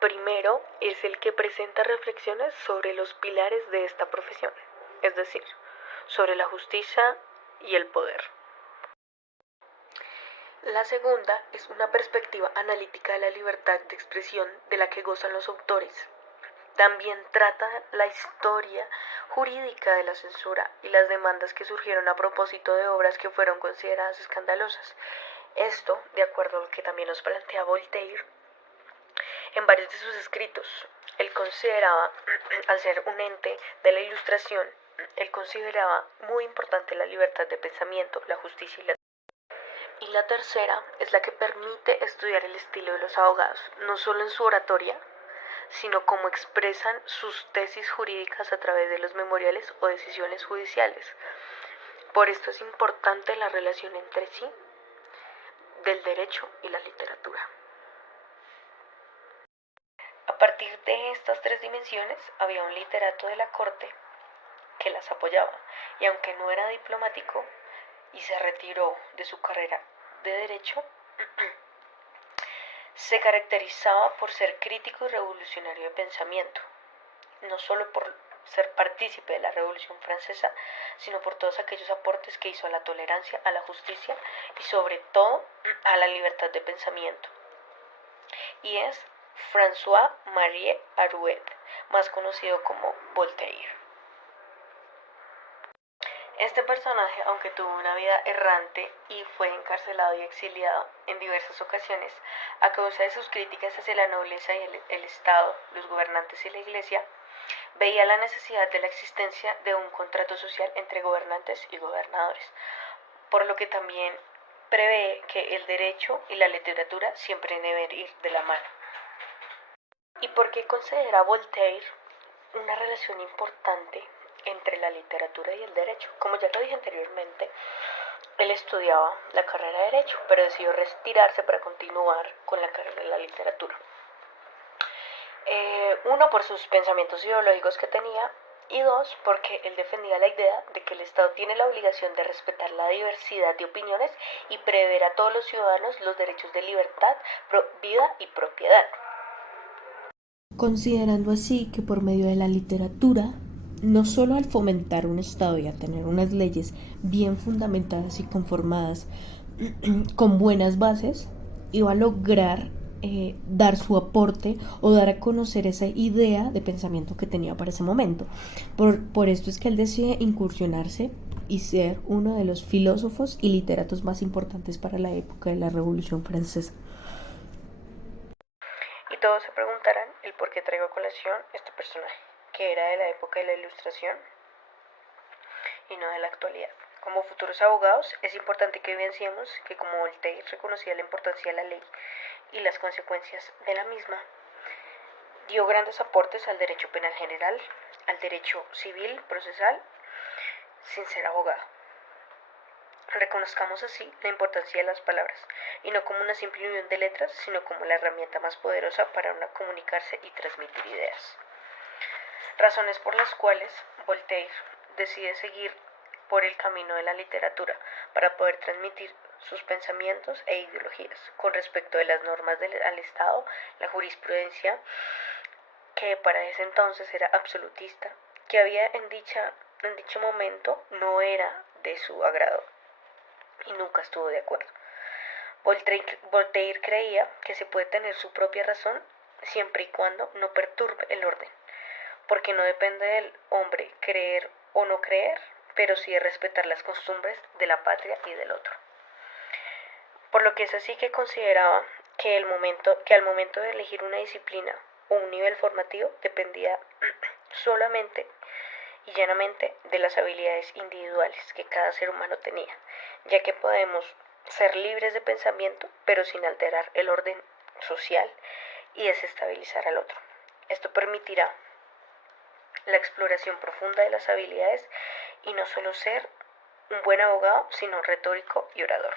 Primero es el que presenta reflexiones sobre los pilares de esta profesión, es decir, sobre la justicia y el poder. La segunda es una perspectiva analítica de la libertad de expresión de la que gozan los autores. También trata la historia jurídica de la censura y las demandas que surgieron a propósito de obras que fueron consideradas escandalosas. Esto, de acuerdo a lo que también nos plantea Voltaire, en varios de sus escritos. Él consideraba, al ser un ente de la Ilustración, él consideraba muy importante la libertad de pensamiento, la justicia y la... Y la tercera es la que permite estudiar el estilo de los abogados, no solo en su oratoria, sino cómo expresan sus tesis jurídicas a través de los memoriales o decisiones judiciales. Por esto es importante la relación entre sí del derecho y la literatura. A partir de estas tres dimensiones había un literato de la corte que las apoyaba, y aunque no era diplomático y se retiró de su carrera de derecho, se caracterizaba por ser crítico y revolucionario de pensamiento, no solo por ser partícipe de la Revolución Francesa, sino por todos aquellos aportes que hizo a la tolerancia, a la justicia y sobre todo a la libertad de pensamiento. Y es François-Marie Arouet, más conocido como Voltaire. Este personaje, aunque tuvo una vida errante y fue encarcelado y exiliado en diversas ocasiones a causa de sus críticas hacia la nobleza y el Estado, los gobernantes y la Iglesia, veía la necesidad de la existencia de un contrato social entre gobernantes y gobernadores, por lo que también prevé que el derecho y la literatura siempre deben ir de la mano. ¿Y por qué considera Voltaire una relación importante entre la literatura y el derecho? Como ya lo dije anteriormente, él estudiaba la carrera de Derecho, pero decidió retirarse para continuar con la carrera de la literatura. Uno, por sus pensamientos ideológicos que tenía, y dos, porque él defendía la idea de que el Estado tiene la obligación de respetar la diversidad de opiniones y prever a todos los ciudadanos los derechos de libertad, vida y propiedad. Considerando así que por medio de la literatura, no solo al fomentar un Estado y a tener unas leyes bien fundamentadas y conformadas con buenas bases, iba a lograr dar su aporte o dar a conocer esa idea de pensamiento que tenía para ese momento. Por esto es que él decide incursionarse y ser uno de los filósofos y literatos más importantes para la época de la Revolución Francesa. Y todos se preguntarán el por qué traigo a colación este personaje, que era de la época de la Ilustración y no de la actualidad. Como futuros abogados, es importante que evidenciemos que como Voltaire reconocía la importancia de la ley y las consecuencias de la misma, dio grandes aportes al derecho penal general, al derecho civil procesal, sin ser abogado. Reconozcamos así la importancia de las palabras, y no como una simple unión de letras, sino como la herramienta más poderosa para comunicarse y transmitir ideas. Razones por las cuales Voltaire decide seguir por el camino de la literatura para poder transmitir sus pensamientos e ideologías con respecto de las normas al Estado, la jurisprudencia, que para ese entonces era absolutista, que había en dicho momento no era de su agrado y nunca estuvo de acuerdo. Voltaire creía que se puede tener su propia razón siempre y cuando no perturbe el orden, porque no depende del hombre creer o no creer, pero sí de respetar las costumbres de la patria y del otro. Por lo que es así que consideraba que al momento de elegir una disciplina o un nivel formativo dependía solamente y llanamente de las habilidades individuales que cada ser humano tenía, ya que podemos ser libres de pensamiento, pero sin alterar el orden social y desestabilizar al otro. Esto permitirá la exploración profunda de las habilidades y no solo ser un buen abogado, sino retórico y orador.